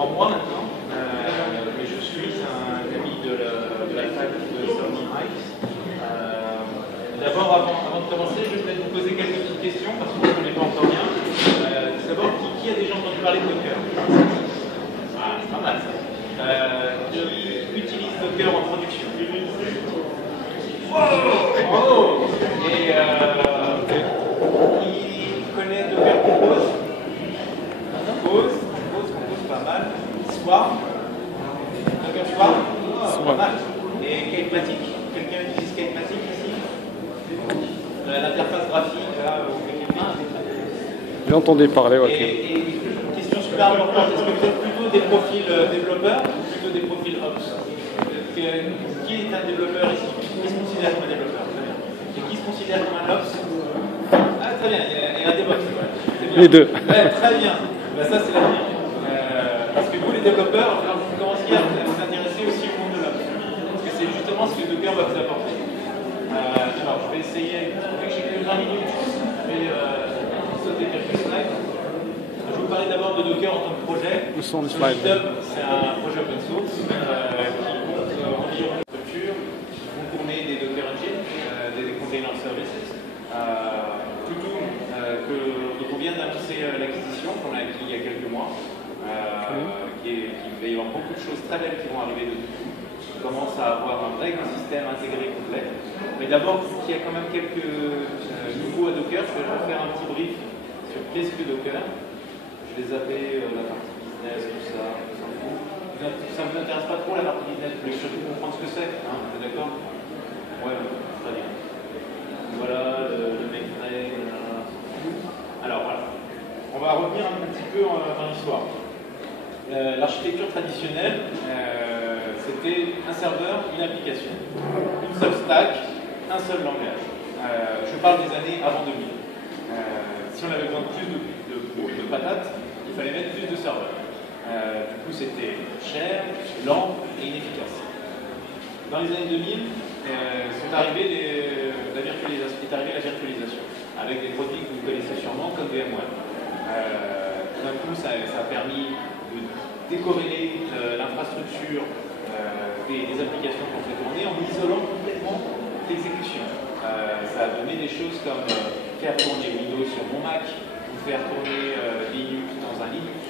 3 mois maintenant, mais je suis un ami de la fac de Sterling Heights. D'abord, avant de commencer, je vais peut-être vous poser quelques petites questions parce que je ne connais pas encore bien. D'abord, qui a déjà entendu parler de Docker? Ah, c'est pas mal ça. Qui utilise Docker en production? Oh! Et qui connaît Docker Compose? Compose pas mal. Swarm? Docker Swarm? Oh, pas mal. Et Kate-Matic? Quelqu'un utilise Kate-Matic ici? L'interface graphique, là, ou j'ai entendu parler, ok. Et une question super importante, est-ce que vous êtes plutôt des profils développeurs ou plutôt des profils ops? Qui est un développeur ici? Qui se considère comme un développeur? Très bien. Et qui se considère comme un ops? Ah, très bien, et un DevOps, c'est bien. Les deux. Ouais, très bien. Ben, ça, c'est l'avenir. Parce que vous, les développeurs, alors, vous commencez à vous intéresser aussi au monde de l'ops. Parce que c'est justement ce que Docker va vous apporter. Alors, je vais essayer, vu que j'ai que 20 minutes, je vais sauter quelques slides. Je vais vous parler d'abord de Docker en tant que projet. Où sont les slides? GitHub, c'est un projet open source qui compte environ une structure qui vont tourner des Docker Engine, des container services. Plutôt dont on vient d'annoncer l'acquisition qu'on a acquis il y a quelques mois. Il va y avoir beaucoup de choses très belles qui vont arriver dessus. On commence à avoir un vrai écosystème intégré complet. Mais d'abord, il y a quand même quelques nouveaux à Docker. Je vais refaire un petit brief sur qu'est-ce que Docker. Je vais zapper la partie business, tout ça, on s'en fout. Ça ne vous intéresse pas trop la partie business, vous voulez surtout comprendre ce que c'est, hein, vous êtes d'accord? Ouais, très bien. Voilà, le mainframe, alors voilà. On va revenir un petit peu dans l'histoire. L'architecture traditionnelle, c'était un serveur, une application. Une seule stack, un seul langage. Je parle des années avant 2000. Si on avait besoin de plus de patates, il fallait mettre plus de serveurs. Du coup, c'était cher, lent et inefficace. Dans les années 2000, est arrivée la virtualisation, avec des produits que vous connaissez sûrement comme VMware. D'un coup, ça a permis de décorréler l'infrastructure des applications qu'on fait tourner en isolant complètement l'exécution. Ça a donné des choses comme faire tourner Windows sur mon Mac, ou faire tourner Linux dans un Linux,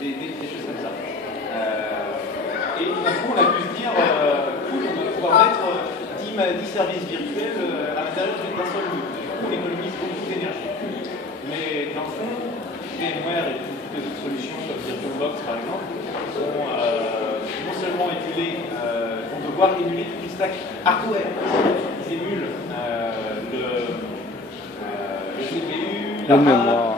des choses comme ça. Et d'un coup, on a pu se dire, cool, on va pouvoir mettre 10 services virtuels à l'intérieur d'un seul lieu. On économise beaucoup d'énergie. Mais dans le fond, VMware et toutes les autres solutions comme VirtualBox par exemple, vont non seulement vont devoir émuler toute une stack hardware. Ils émulent le CPU, la RAM,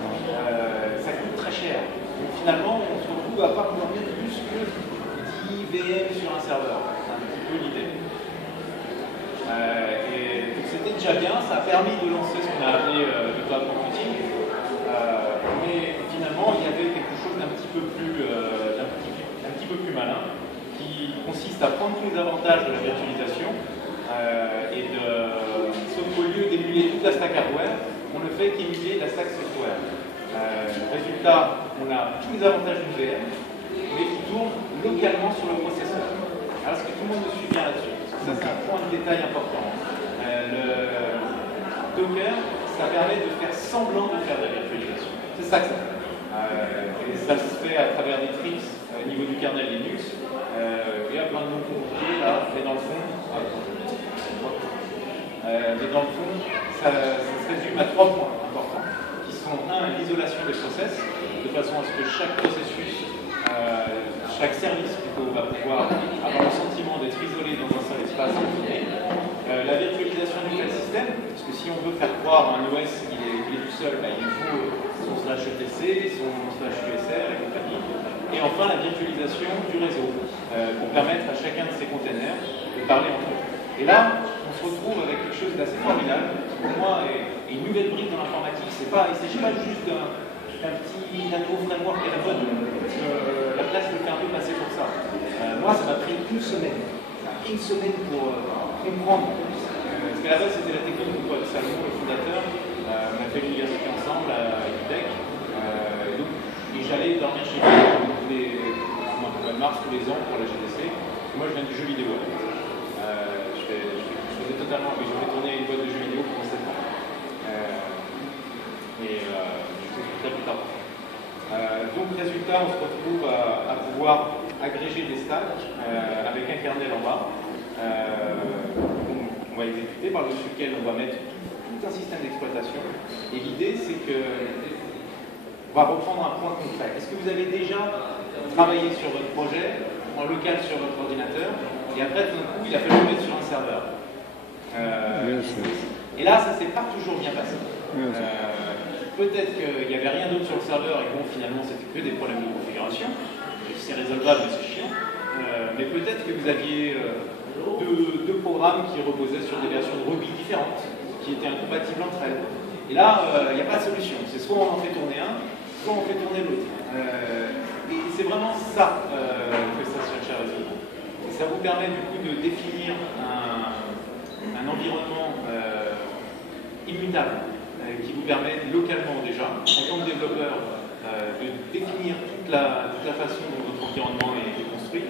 ça coûte très cher. Donc finalement, on se retrouve à pas pouvoir mettre plus que 10 VM sur un serveur. C'est un petit peu l'idée. Et donc c'était déjà bien, ça a permis de lancer ce qu'on a appelé le cloud computing. Mais finalement, il y avait quelque chose d'un petit peu plus malin, qui consiste à prendre tous les avantages de la virtualisation sauf qu'au lieu d'émuler toute la stack hardware, on ne fait qu'émuler la stack software. Résultat, on a tous les avantages d'une VM, mais qui tourne localement sur le processeur. Alors, est-ce que tout le monde me suit bien là-dessus? Parce que ça, c'est un point de détail important. Le Docker, ça permet de faire semblant de faire de la virtualisation. C'est ça que ça fait. Et ça se fait à travers des tricks au niveau du kernel Linux. Il y a plein de noms compliqués là, mais dans le fond, ça se résume à 3 points importants, qui sont l'isolation des process, de façon à ce que chaque processus, chaque service plutôt, va pouvoir avoir le sentiment d'être isolé dans un seul espace donné. La virtualisation du file system, parce que si on veut faire croire à un OS qu'il est tout seul, il faut son /etc, son /usr et compagnie. Et enfin la virtualisation du réseau, pour permettre à chacun de ces containers de parler entre eux. Et là, on se retrouve avec quelque chose d'assez formidable, qui pour moi est une nouvelle brique dans l'informatique. Il ne s'agit pas juste d'un nouveau framework à la mode, parce que la place me fait un peu passer pour ça. Moi, ça m'a pris une semaine. Une semaine pour comprendre. Parce qu'à la base, c'était la technique de Paul Salmon, le fondateur. On a fait l'université ensemble à UTech. Et j'allais dormir chez lui donc, résultat, on se retrouve à pouvoir agréger des stacks avec un kernel en bas. On va exécuter, par-dessus lequel on va mettre tout un système d'exploitation. Et l'idée, c'est que on va reprendre un point concret. Est-ce que vous avez déjà travaillé sur votre projet, en local sur votre ordinateur, et après, tout d'un coup, il a fallu le mettre sur un serveur et là, ça ne s'est pas toujours bien passé. Peut-être qu'il n'y avait rien d'autre sur le serveur et bon, finalement, c'était que des problèmes de configuration. C'est résolvable, mais c'est chiant. Mais peut-être que vous aviez deux programmes qui reposaient sur des versions de Ruby différentes, qui étaient incompatibles entre elles. Et là, il n'y a pas de solution. C'est soit on en fait tourner un, soit on fait tourner l'autre. Et c'est vraiment ça que ça cherche à résoudre. Et ça vous permet du coup de définir un environnement immutable qui vous permet localement déjà, en tant que développeur, de définir toute la façon dont votre environnement est construit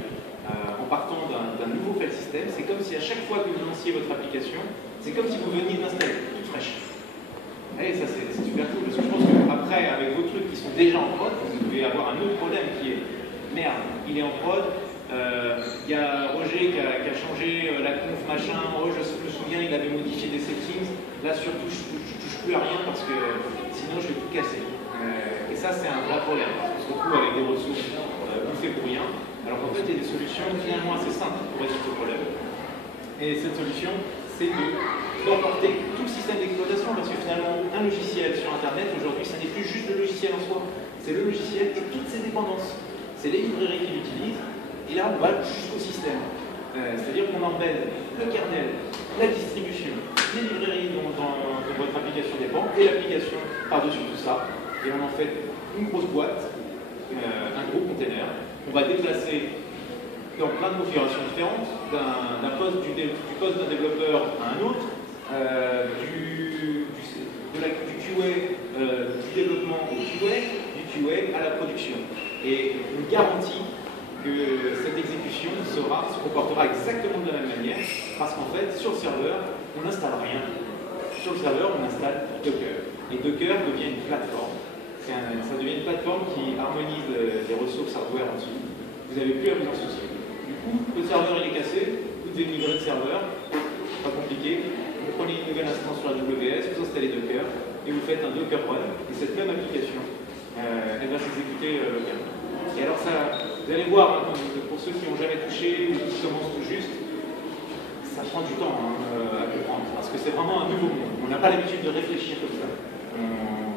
en partant d'un nouveau file system. C'est comme si à chaque fois que vous lanciez votre application, c'est comme si vous veniez d'installer, toute fraîche. Et ça, c'est super cool, parce que je pense qu'après, avec vos trucs qui sont déjà en prod, vous devez avoir un autre problème qui est merde, il est en prod, il y a Roger qui a changé la conf machin, oh, je me souviens, il avait modifié des settings, là surtout je touche plus à rien parce que sinon je vais tout casser. Et ça, c'est un vrai problème, parce qu'on se retrouve avec des ressources bouffées pour rien, alors qu'en fait, il y a des solutions finalement assez simples pour résoudre ce problème. Et cette solution, c'est d'emporter tout le système d'exploitation, parce que finalement, un logiciel sur Internet, aujourd'hui, ça n'est plus juste le logiciel en soi, c'est le logiciel et toutes ses dépendances. C'est les librairies qu'il utilise, et là, on va jusqu'au système. C'est-à-dire qu'on embête le kernel, la distribution, les librairies dont votre application dépend, et l'application par-dessus tout ça. Et on en fait une grosse boîte, un gros container, qu'on va déplacer dans plein de configurations différentes, du poste d'un développeur à un autre, du QA, du développement au QA, du QA à la production. Et on garantit que cette exécution se comportera exactement de la même manière, parce qu'en fait, sur le serveur, on n'installe rien. Sur le serveur, on installe Docker. Et Docker devient une plateforme. Ça devient une plateforme qui harmonise les ressources hardware en dessous. Vous n'avez plus à vous en soucier. Du coup, le serveur il est cassé, vous devez migrer de serveur, pas compliqué. Vous prenez une nouvelle instance sur AWS, vous installez Docker, et vous faites un Docker Run, et cette même application, elle va s'exécuter localement. Et alors ça, vous allez voir, hein, pour ceux qui n'ont jamais touché ou qui commencent tout juste, ça prend du temps à comprendre, parce que c'est vraiment un nouveau monde. On n'a pas l'habitude de réfléchir comme ça.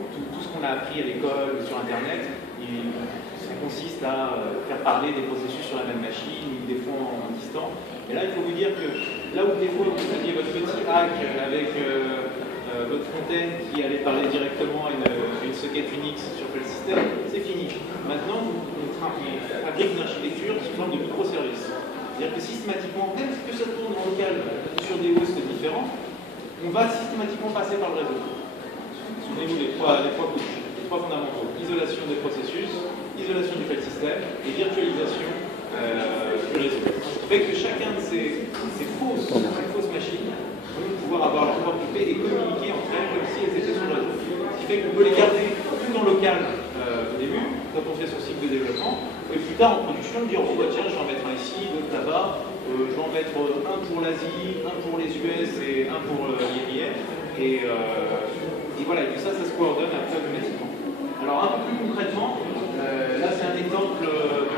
Tout ce qu'on a appris à l'école ou sur Internet, ça consiste à faire parler des processus sur la même machine, ou des fois en distant. Et là, il faut vous dire que là où des fois vous aviez votre petit hack avec votre front-end qui allait parler directement à une socket Unix sur le système, c'est fini. Maintenant, on fabrique une architecture sous forme de microservices. C'est-à-dire que systématiquement, même que ça tourne en local sur des hosts différents, on va systématiquement passer par le réseau. Souvenez-vous des trois fondamentaux. Isolation des processus, isolation du file system et virtualisation du réseau. Ce qui fait que chacun de ces fausses machines vont pouvoir avoir leur propre IP et communiquer entre elles comme si elles étaient sur le réseau. Ce qui fait qu'on peut les garder tout en local au début, quand on fait son cycle de développement, et plus tard en production, dire oh bah tiens, je vais en mettre un ici, l'autre là-bas, je vais en mettre un pour l'Asie, un pour les US et un pour l'IRIM. Et voilà, et tout ça, ça se coordonne après automatiquement. Alors un peu plus concrètement, là c'est un exemple de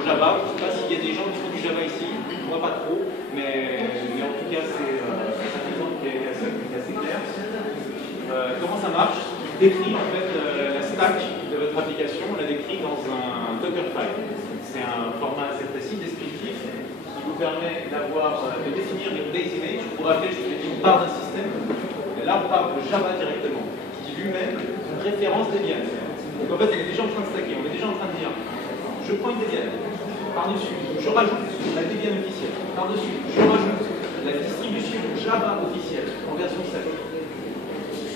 Java. Je ne sais pas s'il y a des gens qui font du Java ici, moi pas trop, mais en tout cas c'est un exemple qui est assez clair. Comment ça marche? On décrit en fait la stack de votre application, on la décrit dans un Dockerfile. C'est un format assez précis, descriptif, qui vous permet de définir une base image. Pour rappeler, je vous ai dit, on part d'un système, et là on part de Java directement, qui lui-même une référence Debian. Donc en fait, on est déjà en train de stacker, on est déjà en train de dire, je prends une Debian, par-dessus, je rajoute la Debian officielle, par-dessus, je rajoute la distribution Java officielle, en version 7.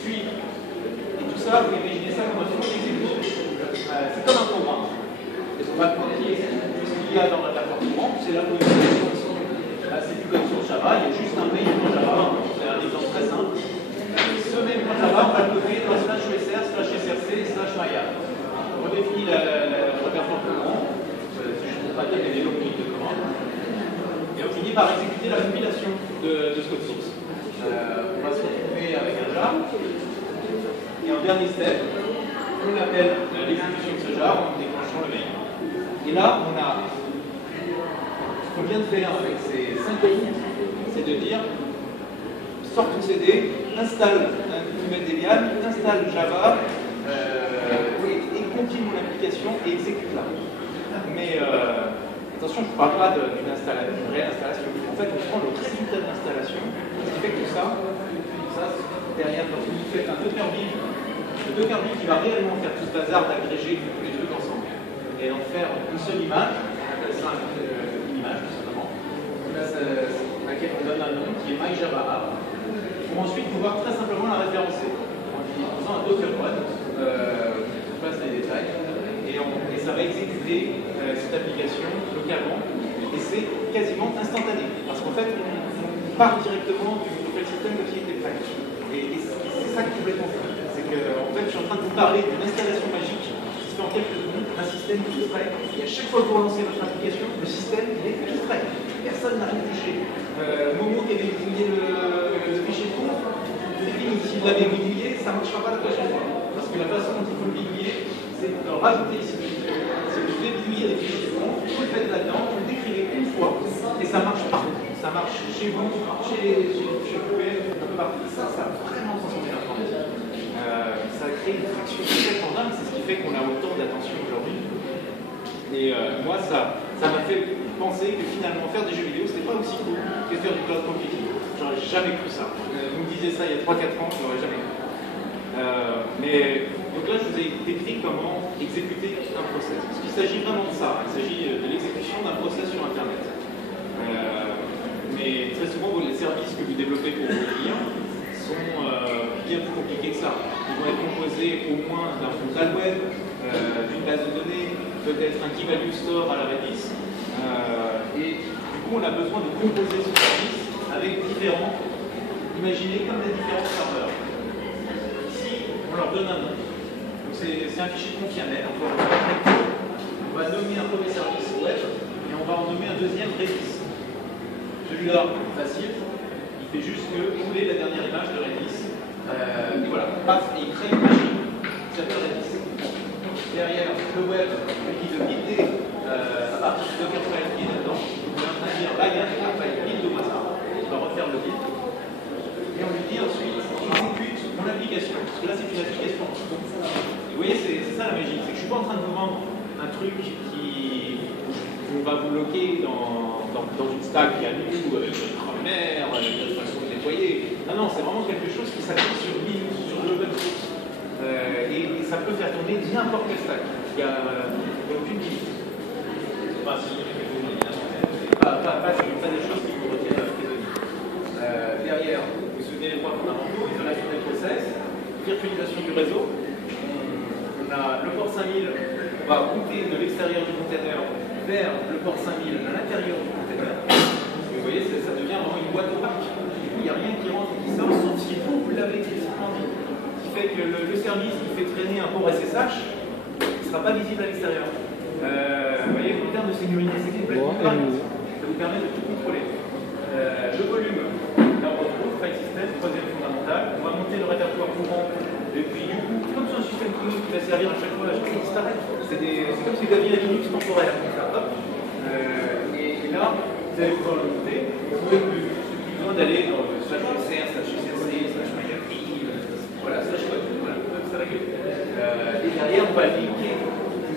Puis, et tout ça, vous imaginez ça comme un flot d'exécution. C'est comme un programme. Et on va copier tout ce qu'il y a dans la plateforme courante, c'est la modification. Là, c'est plus comme sur Java, il y a juste un mail dans Java, c'est un exemple très simple. Ce mail dans Java, on va le copier dans /usr/src/myar. On définit la plateforme par exécuter la compilation de ce code source. On va se retrouver avec un jar. Et en dernier step, on appelle l'exécution de ce jar en déclenchant le main. Et là, on a ce qu'on vient de faire avec ces 5 lignes, c'est de dire sort ton CD, installe Debian, installe Java et continue mon application et exécute-la. Mais attention, je ne parle pas d'une réinstallation. En fait, on prend le résultat de l'installation, ce qui fait que ça derrière, quand vous faites un Docker build, le Docker build qui va réellement faire tout ce bazar d'agréger tous les trucs ensemble et en faire une seule image, on appelle ça une image tout simplement, à laquelle on donne un nom qui est myjava, pour ensuite pouvoir très simplement la référencer en faisant un Docker run, je passe les détails, et ça va exécuter cette application localement, et c'est quasiment instantané, parce qu'en fait on part directement du file system qui était prêt. Et c'est ça qui est complètement fou. C'est que en fait, je suis en train de vous parler d'une installation magique qui se fait en quelques secondes, d'un système tout prêt. Et à chaque fois que vous relancez votre application, le système il est tout prêt. Personne n'a rien touché. Momo qui avait bidouillé le fichier conf, s'il l'avait bidouillé, ça ne marchera pas la prochaine fois. Parce que la façon dont il faut le bidouiller, c'est de le rajouter ici. Si vous devez bidouiller des fichiers conf, vous le faites là-dedans, vous le décrivez une fois, et ça marche partout. Ça marche chez vous, chez vous, un peu partout. Ça a vraiment transformé l'informatique. Ça a créé une fraction complètement dingue, c'est ce qui fait qu'on a autant d'attention aujourd'hui. Et moi, ça m'a fait penser que finalement faire des jeux vidéo, c'était pas aussi cool que faire du cloud computing. J'aurais jamais cru ça. Vous me disiez ça il y a 3-4 ans, je l'aurais jamais cru. Mais donc là, je vous ai décrit comment exécuter un process. Parce qu'il s'agit vraiment de ça. Il s'agit de l'exécution d'un process sur Internet. Mais très souvent, les services que vous développez pour vos clients sont bien plus compliqués que ça. Ils vont être composés au moins d'un frontal web, d'une base de données, peut-être un key value store à la Redis. Et du coup, on a besoin de composer ce service avec différents, imaginez comme des différents serveurs. Ici, on leur donne un nom. C'est un fichier confianel. On va nommer un premier service web et on va en nommer un deuxième Redis. Celui-là, facile, il fait juste que couler la dernière image de Redis. Et voilà, paf, et il crée une machine qui s'appelle Redis. Derrière, le web, lui dit de builder à partir du Dockerfile qui est là-dedans. On est en train de dire, là, il y a un Dockerfile, build-moi ça. On va refaire le build. Et on lui dit ensuite, exécute mon application. Parce que là, c'est une application. Et vous voyez, c'est ça la magie. C'est que je ne suis pas en train de vous vendre un truc qui va vous bloquer dans une stack qui a nous, avec notre grammaire, avec notre façon de nettoyer. Non, c'est vraiment quelque chose qui s'appuie sur Linux, sur l'open source. Et ça peut faire tourner n'importe quel stack. Il n'y a aucune limite. Pas sur des choses qui vous retiennent la prisonnier. Derrière, vous vous souvenez les trois fondamentaux, isolation des process, virtualisation du réseau. On a le port 5000, on va router de l'extérieur du container vers le port 5000 à l'intérieur du container. Vous voyez, ça devient vraiment une boîte opaque. Du coup, il n'y a rien qui rentre et qui sort, sauf si vous l'avez explicitement dit. Ce qui fait que le service qui fait traîner un port SSH, il ne sera pas visible à l'extérieur. Vous voyez, en termes de sécurité, c'est complètement dingue. Ça vous permet de tout contrôler. Le volume, là on retrouve file system, troisième fondamental. On va monter le répertoire courant. Et puis du coup, comme c'est un système qui va servir à chaque fois, à chaque fois qu'il disparaît, c'est comme si vous aviez un Linux temporaire. Hop. Et là, vous allez pouvoir le monter. Vous n'avez plus besoin d'aller dans le /SR, /SRC, /MyAPI, voilà, /code, voilà, ça règle. Et derrière, on va linker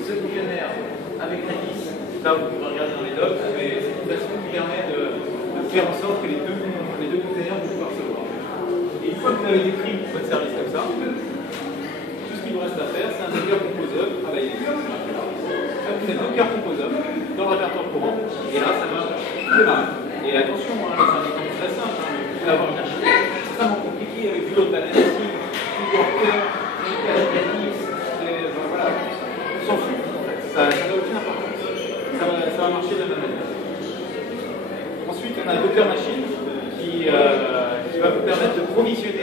ce container avec Redis. Là, vous pouvez regarder dans les docs, mais c'est une façon qui permet de faire en sorte que les deux containers vont pouvoir se voir. Et une fois que vous avez décrit votre service comme ça, tout ce qu'il vous reste à faire, c'est un Docker Compose Up travailler. Là, vous faites Docker Compose Up dans le répertoire courant, et là, ça va démarrer. Et attention, là, c'est un exemple très simple. Vous pouvez avoir une architecture extrêmement compliquée avec du load balancing, du Docker, du cache Redis, voilà, on s'en fout en fait. Ça n'a aucune importance. Ça va marcher de la même manière. Ensuite, on a Docker Machine qui va vous permettre de provisionner